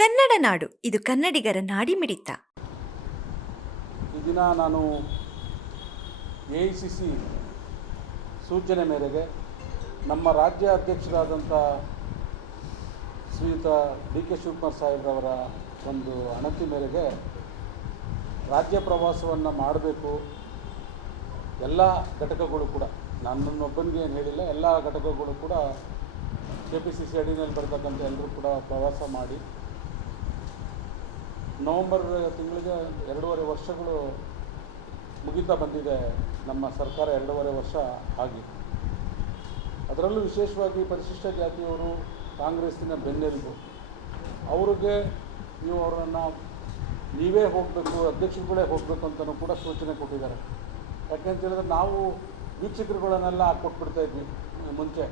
ಕನ್ನಡ ನಾಡು, ಇದು ಕನ್ನಡಿಗರ ನಾಡಿಮಿಡಿತ. ಈ ದಿನ ನಾನು ಎ ಸಿ ಸಿ ಸೂಚನೆ ಮೇರೆಗೆ ನಮ್ಮ ರಾಜ್ಯ ಅಧ್ಯಕ್ಷರಾದಂಥ ಶ್ರೀಯುತ ಡಿ ಕೆ ಶಿವಕುಮಾರ್ ಸಾಹೇಬ್ರವರ ಒಂದು ಅಣತಿ ಮೇರೆಗೆ ರಾಜ್ಯ ಪ್ರವಾಸವನ್ನು ಮಾಡಬೇಕು. ಎಲ್ಲ ಘಟಕಗಳು ಕೂಡ ನನ್ನೊಬ್ಬನಿಗೆ ಏನು ಹೇಳಿಲ್ಲ, ಎಲ್ಲ ಘಟಕಗಳು ಕೂಡ, ಕೆ ಪಿ ಸಿ ಸಿ ಅಡಿನಲ್ಲಿ ಬರ್ತಕ್ಕಂಥ ಎಲ್ಲರೂ ಕೂಡ ಪ್ರವಾಸ ಮಾಡಿ ನವಂಬರ್ ತಿಂಗಳಿಗೆ ಎರಡೂವರೆ ವರ್ಷಗಳು ಮುಗಿತಾ ಬಂದಿದೆ. ನಮ್ಮ ಸರ್ಕಾರ ಎರಡೂವರೆ ವರ್ಷ ಆಗಿ. ಅದರಲ್ಲೂ ವಿಶೇಷವಾಗಿ ಪರಿಶಿಷ್ಟ ಜಾತಿಯವರು ಕಾಂಗ್ರೆಸ್ಸಿನ ಬೆನ್ನೆಲುಬು. ಅವ್ರಿಗೆ ನೀವು ಅವರನ್ನು ನೀವೇ ಹೋಗಬೇಕು, ಅಧ್ಯಕ್ಷರುಗಳೇ ಹೋಗಬೇಕು ಅಂತಲೂ ಕೂಡ ಸೂಚನೆ ಕೊಟ್ಟಿದ್ದಾರೆ. ಯಾಕೆಂತ ಹೇಳಿದ್ರೆ ನಾವು ವೀಕ್ಷಕರುಗಳನ್ನೆಲ್ಲ ಕೊಟ್ಬಿಡ್ತಾ ಇದ್ವಿ, ಮುಂಚೆ.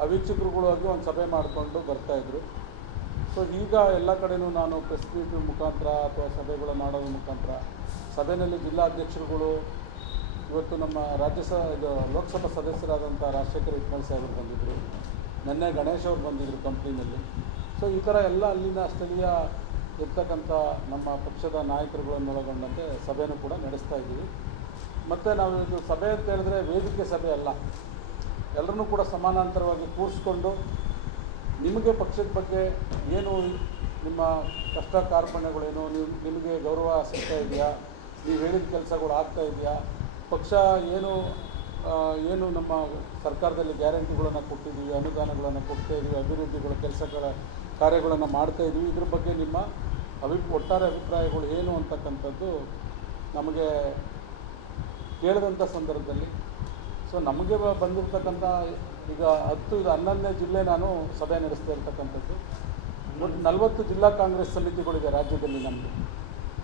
ಆ ವೀಕ್ಷಕರುಗಳಾಗಿ ಒಂದು ಸಭೆ ಮಾಡಿಕೊಂಡು ಬರ್ತಾಯಿದ್ರು ಸೊ ಈಗ ಎಲ್ಲ ಕಡೆಯೂ ನಾನು ಪ್ರೆಸ್ ಮೀಟ್ ಮುಖಾಂತರ ಅಥವಾ ಸಭೆಗಳು ಮಾಡೋದ್ರ ಮುಖಾಂತರ ಸಭೆಯಲ್ಲಿ ಜಿಲ್ಲಾಧ್ಯಕ್ಷರುಗಳು, ಇವತ್ತು ನಮ್ಮ ರಾಜ್ಯ ಸ, ಇದು ಲೋಕಸಭಾ ಸದಸ್ಯರಾದಂಥ ರಾಜಶೇಖರ್ ಇಟ್ಮಲ್ ಸಾಹೇಬರು ಬಂದಿದ್ದರು ನಿನ್ನೆ ಗಣೇಶ್ ಅವರು ಬಂದಿದ್ದರು ಕಂಪ್ನಿನಲ್ಲಿ ಸೊ ಈ ಥರ ಎಲ್ಲ ಅಲ್ಲಿನ ಸ್ಥಳೀಯ ಇರ್ತಕ್ಕಂಥ ನಮ್ಮ ಪಕ್ಷದ ನಾಯಕರುಗಳನ್ನೊಳಗೊಂಡಂತೆ ಸಭೆನೂ ಕೂಡ ನಡೆಸ್ತಾ ಇದ್ದೀವಿ. ಮತ್ತು ನಾವು ಇದು ಸಭೆ ಅಂತ ಹೇಳಿದ್ರೆ ವೇದಿಕೆ ಸಭೆ ಅಲ್ಲ. ಎಲ್ಲರನ್ನೂ ಕೂಡ ಸಮಾನಾಂತರವಾಗಿ ಕೂರಿಸ್ಕೊಂಡು ನಿಮಗೆ ಪಕ್ಷದ ಬಗ್ಗೆ ಏನು ನಿಮ್ಮ ಕಷ್ಟ ಕಾರ್ಪಣ್ಯಗಳೇನು? ನೀವು ನಿಮಗೆ ಗೌರವ ಸಿಗ್ತಾ ಇದೆಯಾ? ನೀವು ಹೇಳಿದ ಕೆಲಸಗಳು ಆಗ್ತಾ ಇದೆಯಾ? ಪಕ್ಷ ಏನು ಏನು ನಮ್ಮ ಸರ್ಕಾರದಲ್ಲಿ ಗ್ಯಾರಂಟಿಗಳನ್ನು ಕೊಟ್ಟಿದ್ದೀವಿ, ಅನುದಾನಗಳನ್ನು ಕೊಡ್ತಾ ಇದ್ದೀವಿ ಅಭಿವೃದ್ಧಿಗಳ ಕೆಲಸಗಳ ಕಾರ್ಯಗಳನ್ನು ಮಾಡ್ತಾ ಇದ್ದೀವಿ ಇದ್ರ ಬಗ್ಗೆ ನಿಮ್ಮ ಅಭಿ, ಒಟ್ಟಾರೆ ಅಭಿಪ್ರಾಯಗಳು ಏನು ಅಂತಕ್ಕಂಥದ್ದು ನಮಗೆ ಕೇಳಿದಂಥ ಸಂದರ್ಭದಲ್ಲಿ ಸೊ ನಮಗೆ ಬಂದಿರತಕ್ಕಂಥ ಈಗ ಹತ್ತು ಹನ್ನೊಂದನೇ ಜಿಲ್ಲೆ ನಾನು ಸಭೆ ನಡೆಸ್ತಾ ಇರ್ತಕ್ಕಂಥದ್ದು. ಒಟ್ಟು ನಲವತ್ತು ಜಿಲ್ಲಾ ಕಾಂಗ್ರೆಸ್ ಸಮಿತಿಗಳಿದೆ ರಾಜ್ಯದಲ್ಲಿ ನಮಗೆ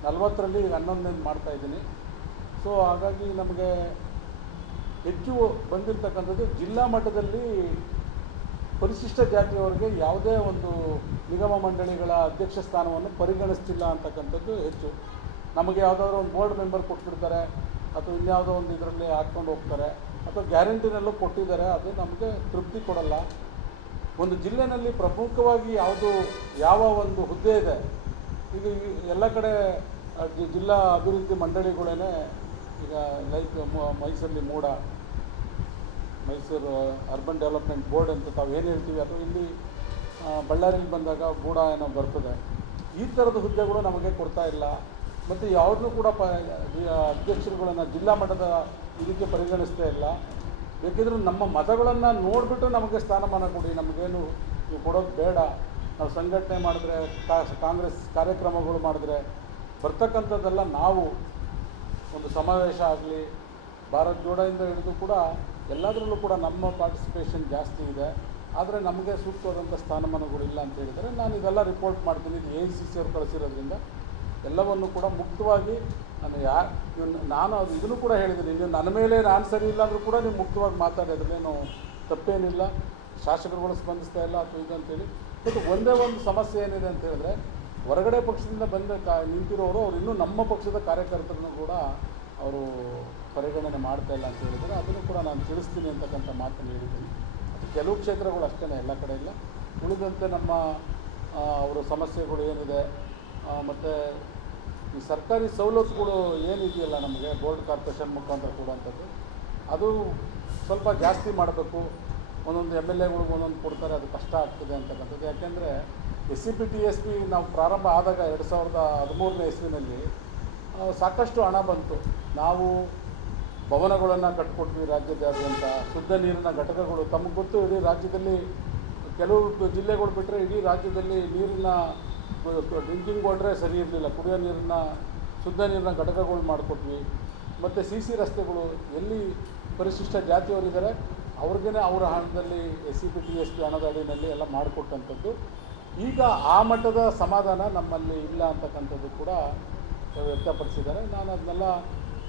ನಲವತ್ತರಲ್ಲಿ ಈಗ ಹನ್ನೊಂದನೇದು ಮಾಡ್ತಾ ಇದ್ದೀನಿ. ಸೊ ಹಾಗಾಗಿ ನಮಗೆ ಹೆಚ್ಚು ಬಂದಿರತಕ್ಕಂಥದ್ದು ಜಿಲ್ಲಾ ಮಟ್ಟದಲ್ಲಿ ಪರಿಶಿಷ್ಟ ಜಾತಿಯವರಿಗೆ ಯಾವುದೇ ಒಂದು ನಿಗಮ ಮಂಡಳಿಗಳ ಅಧ್ಯಕ್ಷ ಸ್ಥಾನವನ್ನು ಪರಿಗಣಿಸ್ತಿಲ್ಲ ಅಂತಕ್ಕಂಥದ್ದು ಹೆಚ್ಚು. ನಮಗೆ ಯಾವುದಾದ್ರೂ ಒಂದು ಬೋರ್ಡ್ ಮೆಂಬರ್ ಕೊಟ್ಬಿಡ್ತಾರೆ. ಅಥವಾ ಇನ್ಯಾವುದೋ ಒಂದು ಇದರಲ್ಲಿ ಹಾಕ್ಕೊಂಡು ಹೋಗ್ತಾರೆ. ಅಥವಾ ಗ್ಯಾರಂಟಿನಲ್ಲೂ ಕೊಟ್ಟಿದ್ದಾರೆ, ಅದು ನಮಗೆ ತೃಪ್ತಿ ಕೊಡಲ್ಲ. ಒಂದು ಜಿಲ್ಲೆನಲ್ಲಿ ಪ್ರಮುಖವಾಗಿ ಯಾವುದು, ಯಾವ ಒಂದು ಹುದ್ದೆ ಇದೆ ಇದು ಎಲ್ಲ ಕಡೆ ಜಿಲ್ಲಾ ಅಭಿವೃದ್ಧಿ ಮಂಡಳಿಗಳೇ ಈಗ ಲೈಕ್ ಮೈಸೂರಲ್ಲಿ MUDA, Mysuru urban development board ಅಂತ ತಾವು ಏನು ಹೇಳ್ತೀವಿ, ಅದು ಇಲ್ಲಿ ಬಳ್ಳಾರಿಯಲ್ಲಿ ಬಂದಾಗ ಮೂಡ ಏನೋ ಬರ್ತದೆ. ಈ ಥರದ ಹುದ್ದೆಗಳು ನಮಗೆ ಕೊಡ್ತಾ ಇಲ್ಲ. ಮತ್ತು ಯಾವುದನ್ನೂ ಕೂಡ ಪ ಅಧ್ಯಕ್ಷರುಗಳನ್ನು ಜಿಲ್ಲಾ ಮಟ್ಟದ ಇದಕ್ಕೆ ಪರಿಗಣಿಸ್ತಾ ಇಲ್ಲ. ಬೇಕಿದ್ರೆ ನಮ್ಮ ಮತಗಳನ್ನು ನೋಡಿಬಿಟ್ಟು ನಮಗೆ ಸ್ಥಾನಮಾನ ಕೊಡಿ. ನಮಗೇನು ನೀವು ಕೊಡೋದು ಬೇಡ. ನಾವು ಸಂಘಟನೆ ಮಾಡಿದ್ರೆ ಕಾಂಗ್ರೆಸ್ ಕಾರ್ಯಕ್ರಮಗಳು ಮಾಡಿದ್ರೆ ಬರ್ತಕ್ಕಂಥದ್ದೆಲ್ಲ ನಾವು ಒಂದು ಸಮಾವೇಶ ಆಗಲಿ, ಭಾರತ್ ಜೋಡೋದಿಂದ ಹಿಡಿದು ಕೂಡ ಎಲ್ಲದರಲ್ಲೂ ಕೂಡ ನಮ್ಮ ಪಾರ್ಟಿಸಿಪೇಷನ್ ಜಾಸ್ತಿ ಇದೆ. ಆದರೆ ನಮಗೆ ಸೂಕ್ತವಾದಂಥ ಸ್ಥಾನಮಾನಗಳು ಇಲ್ಲ ಅಂತ ಹೇಳಿದರೆ ನಾನು ಇದೆಲ್ಲ ರಿಪೋರ್ಟ್ ಮಾಡ್ತೀನಿ. ಇದು ಎ ಸಿ ಸಿ ಅವ್ರು ಕಳಿಸಿರೋದ್ರಿಂದ ಎಲ್ಲವನ್ನು ಕೂಡ ಮುಕ್ತವಾಗಿ ನಾನು ಯಾ ಇವ್ನು ನಾನು ಅದು ಇದನ್ನು ಕೂಡ ಹೇಳಿದ್ದೀನಿ. ನೀವು ನನ್ನ ಮೇಲೆ ನಾನು ಸರಿ ಇಲ್ಲ ಅಂದರೂ ಕೂಡ ನೀವು ಮುಕ್ತವಾಗಿ ಮಾತಾಡೋದ್ರೇನು ತಪ್ಪೇನಿಲ್ಲ. ಶಾಸಕರುಗಳು ಸ್ಪಂದಿಸ್ತಾ ಇಲ್ಲ ಅಥವಾ ಇದು ಅಂತೇಳಿ. ಬಟ್ ಒಂದೇ ಒಂದು ಸಮಸ್ಯೆ ಏನಿದೆ ಅಂತ ಹೇಳಿದ್ರೆ, ಹೊರಗಡೆ ಪಕ್ಷದಿಂದ ಬಂದ ಕಾ ನಿಂತಿರೋರು ಅವ್ರು ಇನ್ನೂ ನಮ್ಮ ಪಕ್ಷದ ಕಾರ್ಯಕರ್ತರನ್ನು ಕೂಡ ಅವರು ಪರಿಗಣನೆ ಮಾಡ್ತಾ ಇಲ್ಲ ಅಂತ ಹೇಳಿದರೆ ಅದನ್ನು ಕೂಡ ನಾನು ತಿಳಿಸ್ತೀನಿ ಅಂತಕ್ಕಂಥ ಮಾತನ್ನು ಹೇಳಿದ್ದೀನಿ. ಅದು ಕೆಲವು ಕ್ಷೇತ್ರಗಳು ಅಷ್ಟೇ ಎಲ್ಲ ಕಡೆ ಇಲ್ಲ. ಉಳಿದಂತೆ ನಮ್ಮ ಅವರ ಸಮಸ್ಯೆಗಳು ಏನಿದೆ ಮತ್ತು ಈ ಸರ್ಕಾರಿ ಸವಲತ್ತುಗಳು ಏನಿದೆಯಲ್ಲ ನಮಗೆ ಬೋರ್ಡ್ ಕಾರ್ಪೊರೇಷನ್ ಮುಖಾಂತರ ಕೊಡುವಂಥದ್ದು, ಅದು ಸ್ವಲ್ಪ ಜಾಸ್ತಿ ಮಾಡಬೇಕು. ಒಂದೊಂದು ಎಂ ಎಲ್ ಎಗಳಿಗೆ ಒಂದೊಂದು ಕೊಡ್ತಾರೆ, ಅದು ಕಷ್ಟ ಆಗ್ತದೆ ಅಂತಕ್ಕಂಥದ್ದು. ಯಾಕೆಂದರೆ S C P T S P ನಾವು ಪ್ರಾರಂಭ ಆದಾಗ ಎರಡು ಸಾವಿರದ ಹದಿಮೂರನೇ ಇಸ್ವಿನಲ್ಲಿ ಸಾಕಷ್ಟು ಹಣ ಬಂತು. ನಾವು ಭವನಗಳನ್ನು ಕಟ್ಕೊಟ್ವಿ ರಾಜ್ಯದಾದ್ಯಂತ ಶುದ್ಧ ನೀರಿನ ಘಟಕಗಳು, ತಮಗೆ ಗೊತ್ತು, ಇಡೀ ರಾಜ್ಯದಲ್ಲಿ ಕೆಲವು ಜಿಲ್ಲೆಗಳು ಬಿಟ್ಟರೆ ಇಡೀ ರಾಜ್ಯದಲ್ಲಿ ನೀರಿನ ಡ್ರಿಂಕಿಂಗ್ ವಾಟ್ರೇ ಸರಿ ಇರಲಿಲ್ಲ. ಕುಡಿಯೋ ನೀರನ್ನ, ಶುದ್ಧ ನೀರಿನ ಘಟಕಗಳು ಮಾಡಿಕೊಟ್ವಿ. ಮತ್ತು ಸಿ ಸಿ ರಸ್ತೆಗಳು ಎಲ್ಲಿ ಪರಿಶಿಷ್ಟ ಜಾತಿಯವರಿದ್ದಾರೆ ಅವ್ರಿಗೇ ಅವರ ಹಣದಲ್ಲಿ S C P T S P ಹಣದ ಅಡಿನಲ್ಲಿ ಎಲ್ಲ ಮಾಡಿಕೊಟ್ಟಂಥದ್ದು. ಈಗ ಆ ಮಟ್ಟದ ಸಮಾಧಾನ ನಮ್ಮಲ್ಲಿ ಇಲ್ಲ ಅಂತಕ್ಕಂಥದ್ದು ಕೂಡ ವ್ಯಕ್ತಪಡಿಸಿದ್ದಾರೆ. ನಾನು ಅದನ್ನೆಲ್ಲ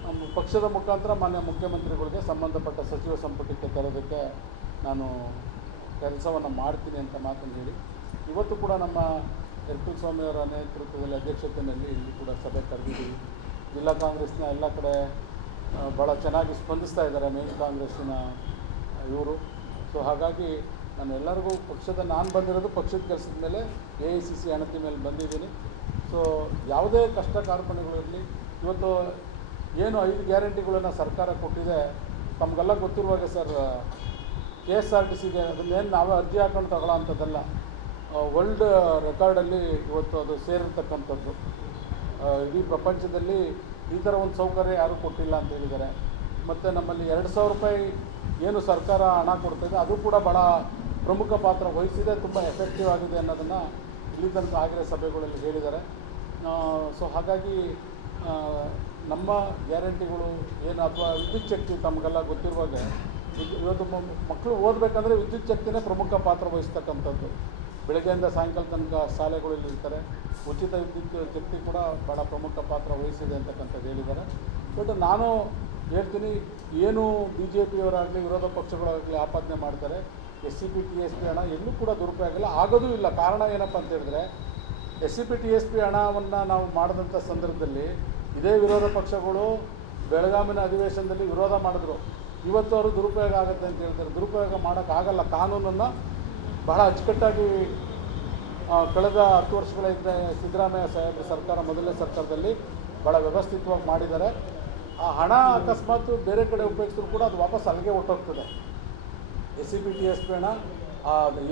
ನಮ್ಮ ಪಕ್ಷದ ಮುಖಾಂತರ ಮಾನ್ಯ ಮುಖ್ಯಮಂತ್ರಿಗಳಿಗೆ ಸಂಬಂಧಪಟ್ಟ ಸಚಿವ ಸಂಪುಟಕ್ಕೆ ತರೋದಕ್ಕೆ ನಾನು ಕೆಲಸವನ್ನು ಮಾಡ್ತೀನಿ ಅಂತ ಮಾತನ್ನು ಹೇಳಿ. ಇವತ್ತು ಕೂಡ ನಮ್ಮ ಎರ್ಕುಲ್ ಸ್ವಾಮಿಯವರ ನೇತೃತ್ವದಲ್ಲಿ ಅಧ್ಯಕ್ಷತೆಯಲ್ಲಿ ಇಲ್ಲಿ ಕೂಡ ಸಭೆ ಕರೆದಿದ್ದೀವಿ. ಜಿಲ್ಲಾ ಕಾಂಗ್ರೆಸ್ನ ಎಲ್ಲ ಕಡೆ ಭಾಳ ಚೆನ್ನಾಗಿ ಸ್ಪಂದಿಸ್ತಾ ಇದ್ದಾರೆ ಮೇನ್ ಕಾಂಗ್ರೆಸ್ಸಿನ ಇವರು. ಸೊ ಹಾಗಾಗಿ ನಾನು ಎಲ್ಲರಿಗೂ ಪಕ್ಷದ, ನಾನು ಬಂದಿರೋದು ಪಕ್ಷದ ಕೆಲಸದ ಮೇಲೆ, ಎ ಐ ಸಿ ಸಿ ಅಣತಿ ಮೇಲೆ ಬಂದಿದ್ದೀನಿ. ಸೊ ಯಾವುದೇ ಕಷ್ಟ ಕಾರ್ಪಣ್ಯಗಳಿರಲಿ ಇವತ್ತು ಏನು ಐದು ಗ್ಯಾರಂಟಿಗಳನ್ನು ಸರ್ಕಾರ ಕೊಟ್ಟಿದೆ, ತಮಗೆಲ್ಲ ಗೊತ್ತಿರುವಾಗ sir K S R T ಸಿಗೆ ಅದನ್ನೇನು ನಾವೇ ಅರ್ಜಿ ಹಾಕೊಂಡು ತಗೊಳ್ಳೋ ಅಂಥದ್ದಲ್ಲ. ವರ್ಲ್ಡ್ ರೆಕಾರ್ಡಲ್ಲಿ ಇವತ್ತು ಅದು ಸೇರಿರ್ತಕ್ಕಂಥದ್ದು. ಇಡೀ ಪ್ರಪಂಚದಲ್ಲಿ ಈ ಥರ ಒಂದು ಸೌಕರ್ಯ ಯಾರೂ ಕೊಟ್ಟಿಲ್ಲ ಅಂತ ಹೇಳಿದ್ದಾರೆ. ಮತ್ತು ನಮ್ಮಲ್ಲಿ ಎರಡು ಸಾವಿರ ರೂಪಾಯಿ ಏನು ಸರ್ಕಾರ ಹಣ ಕೊಡ್ತಾಯಿದೆ ಅದು ಕೂಡ ಭಾಳ ಪ್ರಮುಖ ಪಾತ್ರ ವಹಿಸಿದೆ, ತುಂಬ ಎಫೆಕ್ಟಿವ್ ಆಗಿದೆ ಅನ್ನೋದನ್ನು ಇಲ್ಲಿ ತನಕ ಆಗಿರೋ ಸಭೆಗಳಲ್ಲಿ ಹೇಳಿದ್ದಾರೆ. ಸೊ ಹಾಗಾಗಿ ನಮ್ಮ ಗ್ಯಾರಂಟಿಗಳು ಏನು ಅಥವಾ ವಿದ್ಯುತ್ ಶಕ್ತಿ ತಮಗೆಲ್ಲ ಗೊತ್ತಿರುವಾಗ ಇವತ್ತು ಮಕ್ಕಳು ಓದಬೇಕಂದ್ರೆ ವಿದ್ಯುತ್ ಶಕ್ತಿನೇ ಪ್ರಮುಖ ಪಾತ್ರ ವಹಿಸ್ತಕ್ಕಂಥದ್ದು. ಬೆಳಗ್ಗೆಯಿಂದ ಸಾಯಂಕಾಲ ತನಕ ಶಾಲೆಗಳಲ್ಲಿ ಇರ್ತಾರೆ. ಉಚಿತ ವಿದ್ಯುತ್ ಶಕ್ತಿ ಕೂಡ ಭಾಳ ಪ್ರಮುಖ ಪಾತ್ರ ವಹಿಸಿದೆ ಅಂತಕ್ಕಂಥದ್ದು ಹೇಳಿದ್ದಾರೆ. ಬಟ್ ನಾನು ಹೇಳ್ತೀನಿ, ಏನು ಬಿ ಜೆ ಪಿಯವರಾಗಲಿ ವಿರೋಧ ಪಕ್ಷಗಳಾಗಲಿ ಆಪಾದನೆ ಮಾಡ್ತಾರೆ S C P T S P ಹಣ ಎಲ್ಲೂ ಕೂಡ ದುರುಪಯೋಗ ಆಗೋದೂ ಇಲ್ಲ. ಕಾರಣ ಏನಪ್ಪ ಅಂತ ಹೇಳಿದ್ರೆ S C P T S P ಹಣವನ್ನು ನಾವು ಮಾಡಿದಂಥ ಸಂದರ್ಭದಲ್ಲಿ ಇದೇ ವಿರೋಧ ಪಕ್ಷಗಳು ಬೆಳಗಾವಿನ ಅಧಿವೇಶನದಲ್ಲಿ ವಿರೋಧ ಮಾಡಿದ್ರು. ಇವತ್ತು ಅವರು ದುರುಪಯೋಗ ಆಗುತ್ತೆ ಅಂತ ಹೇಳ್ತಾರೆ ದುರುಪಯೋಗ ಮಾಡೋಕ್ಕಾಗಲ್ಲ ಕಾನೂನನ್ನು ಬಹಳ ಅಚ್ಚುಕಟ್ಟಾಗಿ ಕಳೆದ ಹತ್ತು ವರ್ಷಗಳ ಹಿಂದೆ ಸಿದ್ದರಾಮಯ್ಯ ಸಾಹೇಬ್ರ ಸರ್ಕಾರ, ಮೊದಲನೇ ಸರ್ಕಾರದಲ್ಲಿ ಭಾಳ ವ್ಯವಸ್ಥಿತವಾಗಿ ಮಾಡಿದ್ದಾರೆ. ಆ ಹಣ ಅಕಸ್ಮಾತ್ ಬೇರೆ ಕಡೆ ಉಪಯೋಗಿಸಿದ್ರು ಕೂಡ ಅದು ವಾಪಸ್ ಅಲ್ಲಿಗೆ ಹೊಟ್ಟೋಗ್ತದೆ S C B T S P ಹಣ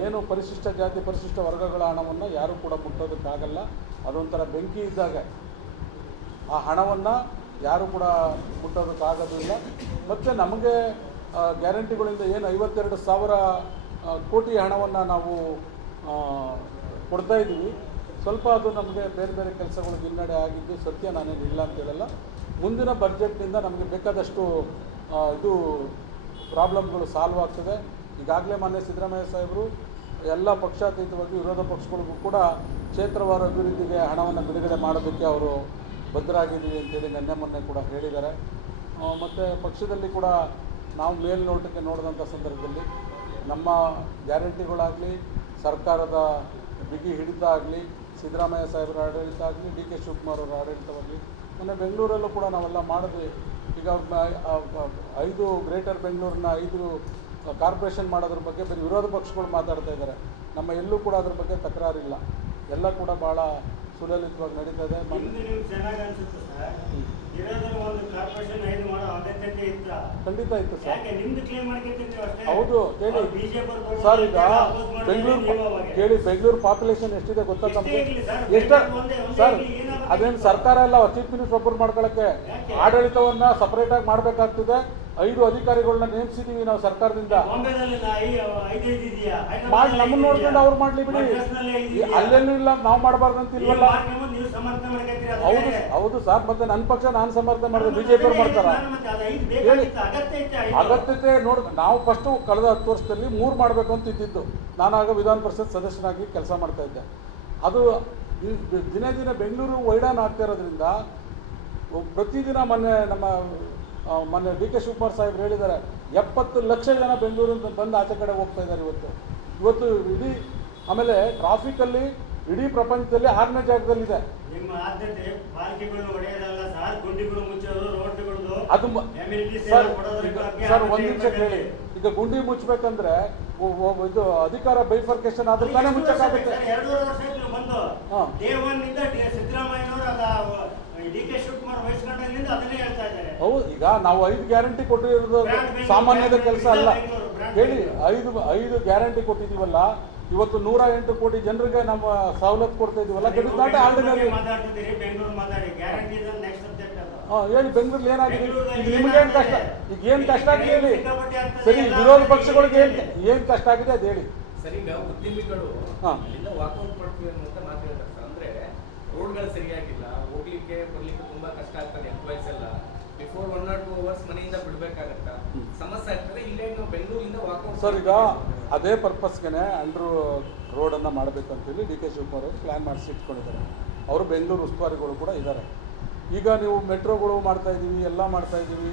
ಏನು ಪರಿಶಿಷ್ಟ ಜಾತಿ, ಪರಿಶಿಷ್ಟ ವರ್ಗಗಳ ಹಣವನ್ನು ಯಾರೂ ಕೂಡ ಮುಟ್ಟೋದಕ್ಕಾಗಲ್ಲ. ಅದೊಂಥರ ಬೆಂಕಿ ಇದ್ದಾಗ ಆ ಹಣವನ್ನು ಯಾರೂ ಕೂಡ ಮುಟ್ಟೋದಕ್ಕಾಗೋದಿಲ್ಲ. ಮತ್ತು ನಮಗೆ ಗ್ಯಾರಂಟಿಗಳಿಂದ ಏನು ಐವತ್ತೆರಡು ಸಾವಿರ ಕೋಟಿ ಹಣವನ್ನು ನಾವು ಕೊಡ್ತಾ ಇದ್ದೀವಿ. ಸ್ವಲ್ಪ ಅದು ನಮಗೆ ಬೇರೆ ಬೇರೆ ಕೆಲಸಗಳು ಹಿನ್ನಡೆ ಆಗಿದ್ದು ಸತ್ಯ ನಾನೇನು ಇಲ್ಲ ಅಂತ ಹೇಳಲ್ಲ. ಮುಂದಿನ ಬಡ್ಜೆಟ್ನಿಂದ ನಮಗೆ ಬೇಕಾದಷ್ಟು ಇದು ಪ್ರಾಬ್ಲಮ್ಗಳು ಸಾಲ್ವ್ ಆಗ್ತದೆ. ಈಗಾಗಲೇ ಮಾನ್ಯ ಸಿದ್ದರಾಮಯ್ಯ ಸಾಹೇಬರು ಎಲ್ಲ ಪಕ್ಷಾತೀತವಾಗಿ ವಿರೋಧ ಪಕ್ಷಗಳಿಗೂ ಕೂಡ ಕ್ಷೇತ್ರವಾರ ಅಭಿವೃದ್ಧಿಗೆ ಹಣವನ್ನು ಬಿಡುಗಡೆ ಮಾಡೋದಕ್ಕೆ ಅವರು ಬದ್ಧರಾಗಿದ್ದೀವಿ ಅಂತೇಳಿ ನಿನ್ನೆ ಮೊನ್ನೆ ಕೂಡ ಹೇಳಿದ್ದಾರೆ. ಮತ್ತು ಪಕ್ಷದಲ್ಲಿ ಕೂಡ ನಾವು ಮೇಲ್ನೋಟಕ್ಕೆ ನೋಡಿದಂಥ ಸಂದರ್ಭದಲ್ಲಿ ನಮ್ಮ ಗ್ಯಾರಂಟಿಗಳಾಗಲಿ, ಸರ್ಕಾರದ ಬಿಗಿ ಹಿಡಿತ ಆಗಲಿ ಸಿದ್ದರಾಮಯ್ಯ ಸಾಹೇಬರ ಆಡಳಿತ ಆಗಲಿ ಡಿ ಕೆ ಶಿವಕುಮಾರ್ ಅವರ ಆಡಳಿತವಾಗಲಿ ಮೊನ್ನೆ ಬೆಂಗಳೂರಲ್ಲೂ ಕೂಡ ನಾವೆಲ್ಲ ಮಾಡಿದ್ವಿ. ಈಗ ಐದು ಗ್ರೇಟರ್ ಬೆಂಗಳೂರಿನ ಐದು ಕಾರ್ಪೊರೇಷನ್ ಮಾಡೋದ್ರ ಬಗ್ಗೆ ಬರೀ ವಿರೋಧ ಪಕ್ಷಗಳು ಮಾತಾಡ್ತಾ ಇದ್ದಾರೆ ನಮ್ಮ ಎಲ್ಲೂ ಕೂಡ ಅದ್ರ ಬಗ್ಗೆ ತಕರಾರಿಲ್ಲ. ಎಲ್ಲ ಕೂಡ ಭಾಳ ಸುಲಲಿತವಾಗಿ ನಡೀತಾ ಇದೆ ಖಂಡಿತ ಇತ್ತು ಸರ್. ಹೌದು ಹೇಳಿ. ಸರ್ ಈಗ ಬೆಂಗಳೂರು ಕೇಳಿ ಬೆಂಗಳೂರು ಪಾಪ್ಯುಲೇಷನ್ ಎಷ್ಟಿದೆ ಗೊತ್ತಾ ನಮಗೆ ಎಷ್ಟ ಸರ್ ಅದೇನು ಸರ್ಕಾರ ಎಲ್ಲ ಚೀಫ್ ಮಿನಿಸ್ಟರ್ ಒಬ್ಬರು ಮಾಡ್ಕೊಳಕ್ಕೆ. ಯಾಕೆ? ಆಡಳಿತವನ್ನ ಸಪರೇಟ್ ಆಗಿ ಮಾಡಬೇಕಾಗ್ತದೆ. ಐದು ಅಧಿಕಾರಿಗಳನ್ನ ನೇಮಿಸಿದೀವಿ ನಾವು ಸರ್ಕಾರದಿಂದ. ಮಾಡಿ ನಮ್ಮನ್ನ ನೋಡ್ಕೊಂಡು ಅವ್ರು ಮಾಡ್ಲಿ ಬಿಡಿ. ಅಲ್ಲೇನು ಇಲ್ಲ ನಾವು ಮಾಡಬಾರ್ದು ಅಂತ ಇಲ್ವಲ್ಲ? ಹೌದು ಹೌದು ಸರ್ ಮತ್ತೆ ನನ್ನ ಪಕ್ಷ ನಾನು ಸಮರ್ಥನೆ ಮಾಡಿದೆ ಬಿಜೆಪಿ ಅವ್ರು ಮಾಡ್ತಾರ. ಹೇಳಿ. ಅಗತ್ಯತೆ ನೋಡ್ ನಾವು ಫಸ್ಟ್ ಕಳೆದ ಹತ್ತು ವರ್ಷದಲ್ಲಿ ಮೂರು ಮಾಡಬೇಕು ಅಂತ ಇದ್ದಿದ್ದು. ನಾನಾಗ ವಿಧಾನ ಪರಿಷತ್ ಸದಸ್ಯನಾಗಿ ಕೆಲಸ ಮಾಡ್ತಾ ಇದ್ದೆ. ಅದು ದಿನೇ ದಿನ ಬೆಂಗಳೂರು ವೈಡಾನ್ ಆಗ್ತಾ ಇರೋದ್ರಿಂದ ಪ್ರತಿದಿನ ಮೊನ್ನೆ ನಮ್ಮ ಮೊನ್ನೆ ಡಿ ಕೆ ಶಿವಕುಮಾರ್ ಸಾಹೇಬ್ರು ಹೇಳಿದ್ದಾರೆ ಎಪ್ಪತ್ತು ಲಕ್ಷ ಜನ ಬೆಂಗಳೂರಿಂದ ಬಂದು ಆಚೆ ಕಡೆ ಹೋಗ್ತಾ ಇದ್ದಾರೆ ಇವತ್ತು. ಇವತ್ತು ಇಡೀ ಆಮೇಲೆ ಟ್ರಾಫಿಕಲ್ಲಿ ಇಡೀ ಪ್ರಪಂಚದಲ್ಲಿ ಆರನೇ ಜಾಗದಲ್ಲಿದೆ. ಅದು ಸರ್ ಒಂದು ನಿಮಿಷ. ಕೇಳಿ. ಈಗ ಗುಂಡಿ ಮುಚ್ಚಬೇಕಂದ್ರೆ ಇದು ಅಧಿಕಾರ ಬೈಫರ್ಕೇಶನ್ ಆದ್ರೆ ತಾನೇ ಮುಚ್ಚಕ್ಕಾಗುತ್ತೆ? ಸಿದ್ದರಾಮಯ್ಯನವರು ಹೌದು ಈಗ ನಾವು ಐದು ಗ್ಯಾರಂಟಿ ಕೊಟ್ಟಿರೋದು ಸಾಮಾನ್ಯದ ಕೆಲಸ ಅಲ್ಲ. ಹೇಳಿ ಐದು ಐದು ಗ್ಯಾರಂಟಿ ಕೊಟ್ಟಿದ್ದೀವಲ್ಲ ಇವತ್ತು ನೂರ ಎಂಟು ಕೋಟಿ ಜನರಿಗೆ ನಮ್ಮ ಸವಲತ್ತು ಕೊಡ್ತಾ ಇದೀವಲ್ಲ ಆರ್ಡಿನರಿ. ಬಗ್ಗೆ ಬೆಂಗಳೂರು ಮಾತಾಡಿ. ಗ್ಯಾರಂಟಿ ನೆಕ್ಸ್ಟ್ ಸಬ್ಜೆಕ್ಟ್ ಅದು ಹಾಂ ಹೇಳಿ ಬೆಂಗಳೂರಲ್ಲಿ ಏನಾಗಿದೆ? ನಿಮ್ಗೆ ಈಗ ನಿಮ್ಗೇನು ಕಷ್ಟ? ಈಗ ಏನು ಕಷ್ಟ ಆಗಿದೆ ಹೇಳಿ. ಸರಿ ವಿರೋಧ ಪಕ್ಷಗಳಿಗೆ ಏನು ಏನು ಕಷ್ಟ ಆಗಿದೆ ಅದು ಹೇಳಿ. ಸರಿ ಉದ್ಯಮಿಗಳು ಹಾಂ. ವಾಕೌಟ್ ಮಾಡ್ತೀವಿ ಅಂತ ಮಾತಾಡ್ತಾರೆ ರೋಡ್ಗಳು ಸರಿಯಾಗಿಲ್ಲ ಹೋಗ್ಲಿಕ್ಕೆ ಬರ್ಲಿಕ್ಕೆ ತುಂಬಾ ಕಷ್ಟ ಆಗ್ತದೆ ಎಂಪ್ಲಾಯ್ಸ್ ಎಲ್ಲ. Before one not two hours ಮನೆಯಿಂದ ಬಿಡ್ಬೇಕಾಗತ್ತ? ಸಮಸ್ಯೆ ಆಗ್ತದೆ ಇಲ್ಲೇ ನಾವು ಬೆಂಗಳೂರಿಂದ ವಾಕೌಟ್ ಸರ್ ಈಗ ಅದೇ ಪರ್ಪಸ್ಗೆ ಅಂಡ್ರೂ ರೋಡನ್ನು ಮಾಡಬೇಕು ಅಂತೇಳಿ ಡಿ ಕೆ ಶಿವಕುಮಾರ್ ಅವರು ಪ್ಲ್ಯಾನ್ ಮಾಡಿಸಿ ಇಟ್ಕೊಂಡಿದ್ದಾರೆ. ಅವರು ಬೆಂಗಳೂರು ಉಸ್ತುವಾರಿಗಳು ಕೂಡ ಇದ್ದಾರೆ. ಈಗ ನೀವು ಮೆಟ್ರೋಗಳು ಮಾಡ್ತಾ ಇದ್ದೀವಿ ಎಲ್ಲ ಮಾಡ್ತಾ ಇದ್ದೀವಿ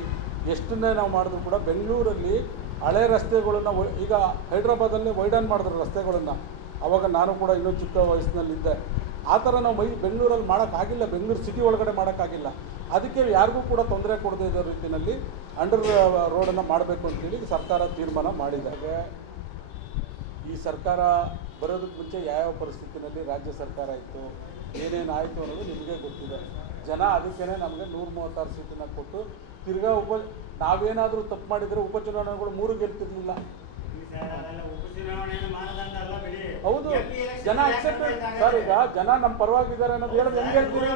ಎಷ್ಟನ್ನೇ ನಾವು ಮಾಡಿದ್ರು ಕೂಡ ಬೆಂಗಳೂರಲ್ಲಿ ಹಳೆ ರಸ್ತೆಗಳನ್ನು ಈಗ ಹೈದ್ರಾಬಾದಲ್ಲಿ ವೈಡನ್ ಮಾಡಿದ್ರು ರಸ್ತೆಗಳನ್ನು. ಅವಾಗ ನಾನು ಕೂಡ ಇನ್ನೂ ಚಿಕ್ಕ ವಯಸ್ಸಿನಲ್ಲಿದ್ದೆ. ಆ ಥರ ನಾವು ಮೈ ಬೆಂಗಳೂರಲ್ಲಿ ಮಾಡೋಕ್ಕಾಗಿಲ್ಲ, ಬೆಂಗಳೂರು ಸಿಟಿ ಒಳಗಡೆ ಮಾಡೋಕ್ಕಾಗಿಲ್ಲ. ಅದಕ್ಕೆ ಯಾರಿಗೂ ಕೂಡ ತೊಂದರೆ ಕೊಡದೇ ಇರೋ ರೀತಿಯಲ್ಲಿ ಅಂಡರ್ ರೋಡನ್ನು ಮಾಡಬೇಕು ಅಂತೇಳಿ ಸರ್ಕಾರ ತೀರ್ಮಾನ ಮಾಡಿದೆ. ಹಾಗೆ ಈ ಸರ್ಕಾರ ಬರೋದಕ್ಕೆ ಮುಂಚೆ ಯಾವ ಪರಿಸ್ಥಿತಿನಲ್ಲಿ ರಾಜ್ಯ ಸರ್ಕಾರ ಇತ್ತು, ಏನೇನು ಆಯಿತು ಅನ್ನೋದು ನಿಮಗೆ ಗೊತ್ತಿದೆ. ಜನ ಅದಕ್ಕೇ ನಮಗೆ ನೂರ ಮೂವತ್ತಾರು ಸೀಟನ್ನು ಕೊಟ್ಟು ತಿರ್ಗಾ ಉಪ ನಾವೇನಾದರೂ ತಪ್ಪು ಮಾಡಿದರೆ ಉಪಚುನಾವಣೆಗಳು ಮೂರು ಗೆಲ್ತಿರ್ಲಿಲ್ಲ. ಹೌದು. ಜನ ಯಾಕೆ ಅಕ್ಸೆಪ್ಟ್ ಸರ್ ಈಗ ಜನ ನಮ್ಮ ಪರವಾಗಿದ್ದಾರೆ ಅನ್ನೋದು ಹೇಳೋದು ಹೆಂಗೆ ಹೇಳ್ತೀರಿ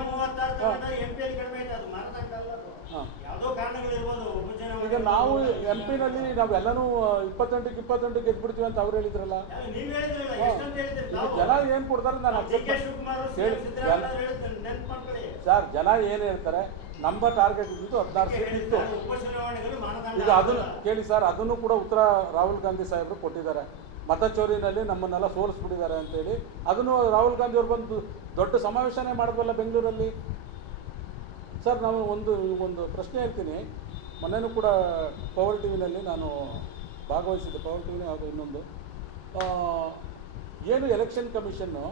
ಈಗ ನಾವು ಎಂ ಪಿನಲ್ಲಿ ನಾವೆಲ್ಲನೂ ಇಪ್ಪತ್ತೆಂಟಕ್ಕೆ ಇಪ್ಪತ್ತೆಂಟು ಗೆದ್ಬಿಡ್ತೀವಿ ಅಂತ ಅವ್ರು ಹೇಳಿದ್ರಲ್ಲ. ಹೇಳಿದ್ರಿ? ಜನ ಏನು ಕೊಡ್ತಾರೆ ನಾನು ಅಕ್ಸೆಪ್ಟ್ ಹೇಳಿದ್ರು. ಸರ್ ಜನ ಏನು ಹೇಳ್ತಾರೆ? ನಮ್ಮ ಟಾರ್ಗೆಟ್ ಇದ್ದಿದ್ದು ಹದಿನಾರು ಸೀಟ್ ಇತ್ತು. ಇದು ಈಗ ಅದನ್ನು ಕೇಳಿ ಸರ್ ಅದನ್ನು ಕೂಡ ಉತ್ತರ ರಾಹುಲ್ ಗಾಂಧಿ ಸಾಹೇಬರು ಕೊಟ್ಟಿದ್ದಾರೆ. ಮತ ಚೋರಿನಲ್ಲಿ ನಮ್ಮನ್ನೆಲ್ಲ ಸೋಲಿಸ್ಬಿಟ್ಟಿದ್ದಾರೆ ಅಂತೇಳಿ. ಅದನ್ನು ರಾಹುಲ್ ಗಾಂಧಿ ಅವ್ರು ಬಂದು ದೊಡ್ಡ ಸಮಾವೇಶನೇ ಮಾಡಿದ್ವಲ್ಲ ಬೆಂಗಳೂರಲ್ಲಿ? ಸರ್ ನಾವು ಒಂದು ಒಂದು ಪ್ರಶ್ನೆ ಹೇಳ್ತೀನಿ. ಮೊನ್ನೆನೂ ಕೂಡ ಪವರ್ ಟಿ ವಿನಲ್ಲಿ ನಾನು ಭಾಗವಹಿಸಿದ್ದೆ. ಪವರ್ ಟಿ ವಿನೇ ಯಾವುದೋ ಇನ್ನೊಂದು. ಏನು ಎಲೆಕ್ಷನ್ ಕಮಿಷನ್ನು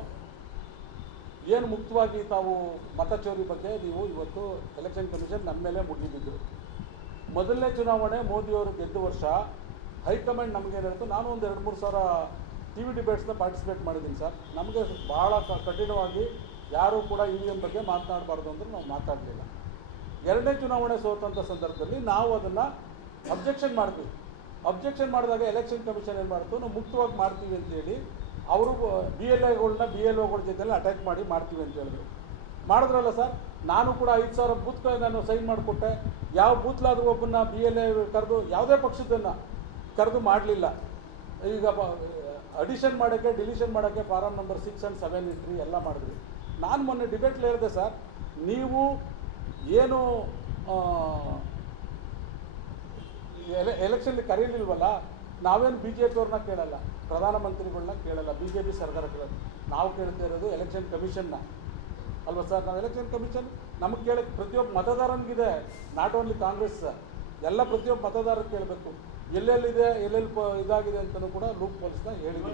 ಏನು ಮುಕ್ತವಾಗಿ ತಾವು ಮತ ಚೋರಿ ಬಗ್ಗೆ ನೀವು ಇವತ್ತು ಎಲೆಕ್ಷನ್ ಕಮಿಷನ್ ನಮ್ಮ ಮೇಲೆ ಮುಗಿದಿದ್ದರು ಮೊದಲನೇ ಚುನಾವಣೆ ಮೋದಿಯವರು ಗೆದ್ದ ವರ್ಷ ಹೈಕಮಾಂಡ್ ನಮಗೇನು ಹೇಳ್ತು ನಾನು ಒಂದು ಎರಡು ಮೂರು ಸಾವಿರ ಟಿ ವಿ ಡಿಬೇಟ್ಸ್ನ ಪಾರ್ಟಿಸಿಪೇಟ್ ಮಾಡಿದ್ದೀನಿ ಸರ್. ನಮಗೆ ಭಾಳ ಕಠಿಣವಾಗಿ ಯಾರೂ ಕೂಡ ಇ ವಿ ಎಂ ಬಗ್ಗೆ ಮಾತನಾಡಬಾರ್ದು ಅಂದರೆ ನಾವು ಮಾತಾಡಲಿಲ್ಲ. ಎರಡನೇ ಚುನಾವಣೆ ಸೋತಂಥ ಸಂದರ್ಭದಲ್ಲಿ ನಾವು ಅದನ್ನು ಅಬ್ಜೆಕ್ಷನ್ ಮಾಡ್ತೀವಿ. ಅಬ್ಜೆಕ್ಷನ್ ಮಾಡಿದಾಗ ಎಲೆಕ್ಷನ್ ಕಮಿಷನ್ ಏನು ಮಾಡ್ತು? ನಾವು ಮುಕ್ತವಾಗಿ ಮಾಡ್ತೀವಿ ಅಂತೇಳಿ ಅವರು ಬಿ ಎಲ್ ಎಗಳನ್ನ ಬಿ ಎಲ್ ಒಗಳ ಜೊತೆಲ್ಲ ಅಟ್ಯಾಕ್ ಮಾಡಿ ಮಾಡ್ತೀವಿ ಅಂತ ಹೇಳಿದ್ರು. ಮಾಡಿದ್ರಲ್ಲ ಸರ್ ನಾನು ಕೂಡ ಐದು ಸಾವಿರ ಬೂತ್ಗಳನ್ನ ನಾನು ಸೈನ್ ಮಾಡಿಕೊಟ್ಟೆ. ಯಾವ ಬೂತ್ಲಾದರೂ ಒಬ್ಬನ್ನ ಬಿ ಎಲ್ ಎ ಕರೆದು, ಯಾವುದೇ ಪಕ್ಷದನ್ನು ಕರೆದು ಮಾಡಲಿಲ್ಲ. ಈಗ ಅಡಿಷನ್ ಮಾಡೋಕ್ಕೆ ಡಿಲಿಷನ್ ಮಾಡೋಕ್ಕೆ form number six and seven entry ಎಲ್ಲ ಮಾಡಿದ್ವಿ. ನಾನು ಮೊನ್ನೆ ಡಿಬೇಟ್ಲಿ ಹೇಳಿದೆ ಸರ್ ನೀವು ಏನು ಎಲೆ ಎಲೆಕ್ಷನ್ಲಿ ಕರೀಲಿಲ್ವಲ್ಲ ನಾವೇನು ಬಿ ಜೆ ಪಿಯವ್ರನ್ನ ಕೇಳಲ್ಲ ಪ್ರಧಾನಮಂತ್ರಿಗಳನ್ನ ಕೇಳಲ್ಲ ಬಿ ಜೆ ಪಿ ಸರ್ಕಾರ ಕೇಳಲ್ಲ. ನಾವು ಕೇಳ್ತಾ ಇರೋದು ಎಲೆಕ್ಷನ್ ಕಮಿಷನ್ನ ಅಲ್ವಾ ಸರ್? ನಾವು ಎಲೆಕ್ಷನ್ ಕಮಿಷನ್ ನಮಗೆ ಕೇಳಕ್ಕೆ ಪ್ರತಿಯೊಬ್ಬ ಮತದಾರನಿಗಿದೆ ನಾಟ್ ಓನ್ಲಿ ಕಾಂಗ್ರೆಸ್ ಎಲ್ಲ ಪ್ರತಿಯೊಬ್ಬ ಮತದಾರರು ಕೇಳಬೇಕು. ಎಲ್ಲೆಲ್ಲಿದೆ ಎಲ್ಲೆಲ್ಲಿ ಪ ಇದಾಗಿದೆ ಅಂತಲೂ ಕೂಡ ಲೂಪ್ ಪೊಲೀಸ್ನ ಹೇಳಿದ್ರು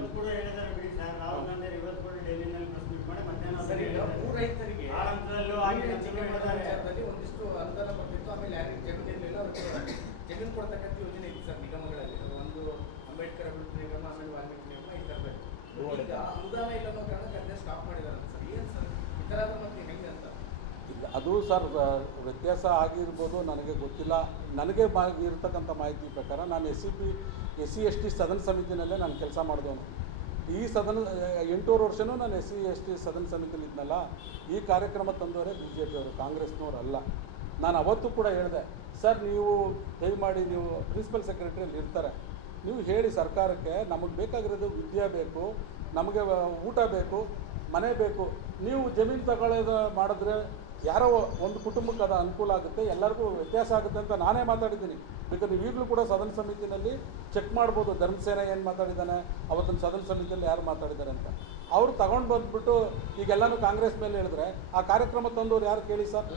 ಒಂದಿಷ್ಟು ಅನುದಾನ ಆಮೇಲೆ ಯಾರಿಗೆ ಜಮೀನು ಇರಲಿಲ್ಲ ಕೊಡ್ತಕ್ಕಂಥ ಯೋಜನೆ ಇತ್ತು ಸರ್ ನಿಗಮಗಳಲ್ಲಿ. ವಾಲ್ಮೀಕಿ ಈ ಈಗ ಅನುದಾನ ಇಲ್ಲ ಅನ್ನೋ ಕಾರಣಕ್ಕೆ ಸ್ಟಾಪ್ ಸರ್. ಏನು ಸರ್? ಈ ಥರ ಹೆಂಗೆ ಅಂತ? ಅದು ಸರ್ ವ್ಯತ್ಯಾಸ ಆಗಿರ್ಬೋದು, ನನಗೆ ಗೊತ್ತಿಲ್ಲ. ನನಗೆ ಮಾ ಇರತಕ್ಕಂಥ ಮಾಹಿತಿ ಪ್ರಕಾರ ನಾನು S C P S C S T ಸದನ ಸಮಿತಿನಲ್ಲೇ ನಾನು ಕೆಲಸ ಮಾಡಿದವನು. ಈ ಸದನ ಎಂಟೂರು ವರ್ಷನೂ ನಾನು ಎಸ್ ಸಿ ಎಸ್ ಟಿ ಸದನ ಸಮಿತಿಲಿ ಇದ್ನಲ್ಲ, ಈ ಕಾರ್ಯಕ್ರಮ ತಂದವರೇ ಬಿ ಜೆ ಪಿಯವರು ಕಾಂಗ್ರೆಸ್ನವರು ಅಲ್ಲ. ನಾನು ಅವತ್ತು ಕೂಡ ಹೇಳಿದೆ, ಸರ್, ನೀವು, ದಯಮಾಡಿ ನೀವು ಪ್ರಿನ್ಸಿಪಲ್ ಸೆಕ್ರೆಟರಿಯಲ್ಲಿ ಇರ್ತಾರೆ. ನೀವು ಹೇಳಿ ಸರ್ಕಾರಕ್ಕೆ ನಮಗೆ ಬೇಕಾಗಿರೋದು ವಿದ್ಯೆ ಬೇಕು ನಮಗೆ ಊಟ ಬೇಕು ಮನೆ ಬೇಕು. ನೀವು ಜಮೀನು ತಗೊಳ್ಳೋದು ಮಾಡಿದ್ರೆ ಯಾರೋ ಒಂದು ಕುಟುಂಬಕ್ಕೆ ಅದು ಅನುಕೂಲ ಆಗುತ್ತೆ ಎಲ್ಲರಿಗೂ ವ್ಯತ್ಯಾಸ ಆಗುತ್ತೆ ಅಂತ ನಾನೇ ಮಾತಾಡಿದ್ದೀನಿ. ಬೇಕಾದ್ರೆ ನೀವು ಈಗಲೂ ಕೂಡ ಸದನ ಸಮಿತಿನಲ್ಲಿ ಚೆಕ್ ಮಾಡ್ಬೋದು ಧರ್ಮಸೇನೆ ಏನು ಮಾತಾಡಿದ್ದಾನೆ ಅವತ್ತಿನ ಸದನ ಸಮಿತಿಯಲ್ಲಿ ಯಾರು ಮಾತಾಡಿದ್ದಾರೆ ಅಂತ. ಅವರು ತಗೊಂಡು ಬಂದುಬಿಟ್ಟು ಈಗೆಲ್ಲನೂ ಕಾಂಗ್ರೆಸ್ ಮೇಲೆ ಹೇಳಿದ್ರೆ ಆ ಕಾರ್ಯಕ್ರಮ ತಂದವ್ರು ಯಾರು ಕೇಳಿ ಸರ್?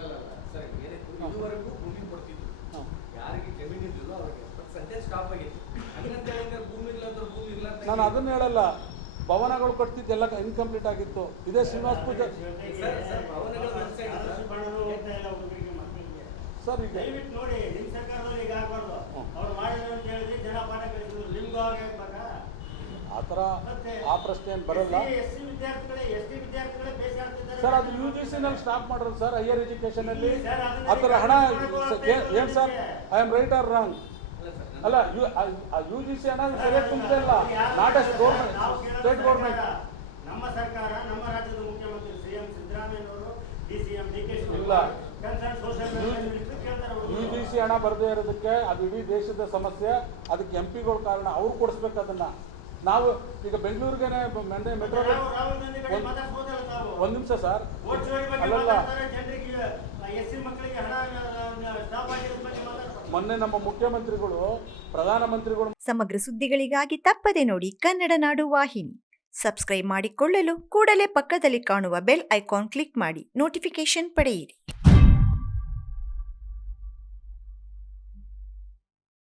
ನಾನು ಅದನ್ನ ಹೇಳಲ್ಲ. ಭವನಗಳು ಕಟ್ತಿದ್ದೆಲ್ಲ ಇನ್ಕಂಪ್ಲೀಟ್ ಆಗಿತ್ತು. ಇದೇ ಶ್ರೀನಿವಾಸ ಪೂಜೆ. ಸರ್, ಈಗ ದಯವಿಟ್ಟು ನೋಡಿ ನಿಮ್ಮ ಸರ್ಕಾರದಲ್ಲಿ ಈಗ ಆಗ್ಬಾರ್ದು. ಹ್ಮ್. ಅವ್ರು ಮಾಡಿದ್ರು ಅಂತ ಹೇಳಿದ್ರೆ ಜನ ಪಾಠ ಕಲಿಸಿದ್ರು ನಿಮ್ಗೂ ಹಾಗೆ ಆ ಥರ ಆ ಪ್ರಶ್ನೆ ಏನು ಬರಲ್ಲ. ಸರ್ ಅದು ಯು ಜಿ ಸಿನಲ್ಲಿ ಸ್ಟಾಪ್ ಮಾಡ್ರು ಸರ್ ಹೈಯರ್ ಎಜುಕೇಷನಲ್ಲಿ ಆ ಥರ ಹಣ ಏನು sir? I am right or wrong ಅಲ್ಲ ಯು ಯು ಜಿ ಸಿ ಹಣ ಸರಿಯಾಗಿ ತುಂಬಿದೆ ಅಲ್ಲ not as government state government ನಮ್ಮ ಸರ್ಕಾರ ನಮ್ಮ ರಾಜ್ಯದ ಮುಖ್ಯಮಂತ್ರಿ ಸಿದ್ದರಾಮಯ್ಯನವರು D C M D K ಇಲ್ಲ. ಕನ್ಸರ್ನ್ ಸೋಷಿಯಲ್ ಕೇಳ್ತಾರೆ ಯು ಜಿ ಸಿ ಹಣ ಬರದೇ ಇರೋದಕ್ಕೆ ಅದು ಇಡೀ ದೇಶದ ಸಮಸ್ಯೆ. ಅದಕ್ಕೆ ಎಂ ಪಿಗಳು ಕಾರಣ ಅವ್ರು ಕೊಡಿಸ್ಬೇಕು ಅದನ್ನ. ನಾವು ಈಗ ಬೆಂಗಳೂರಿಗೆ ಮೊನ್ನೆ ಮೆಟ್ರೋ ಒಂದ್- ನಿಮಿಷ ಸರ್. ಅಲ್ಲ ಅಲ್ಲಲ್ಲ. ಎಸ್ ಸಿ ಮಕ್ಕಳಿಗೆ ಹಣ ಸ್ಟಾಪ್ ಆಗಿರೋದ್ರ ಬಗ್ಗೆ ಮಾತಾಡ್ತಾರೆ ಮೊನ್ನೆ ನಮ್ಮ ಮುಖ್ಯಮಂತ್ರಿಗಳು, ಪ್ರಧಾನಮಂತ್ರಿಗಳು ಸಮಗ್ರ ಸುದ್ದಿಗಳಿಗಾಗಿ ತಪ್ಪದೆ ನೋಡಿ ಕನ್ನಡ ನಾಡು ವಾಹಿನಿ. ಸಬ್ಸ್ಕ್ರೈಬ್ ಮಾಡಿಕೊಳ್ಳಲು ಕೂಡಲೇ ಪಕ್ಕದಲ್ಲಿ ಕಾಣುವ ಬೆಲ್ ಐಕಾನ್ ಕ್ಲಿಕ್ ಮಾಡಿ ನೋಟಿಫಿಕೇಶನ್ ಪಡೆಯಿರಿ.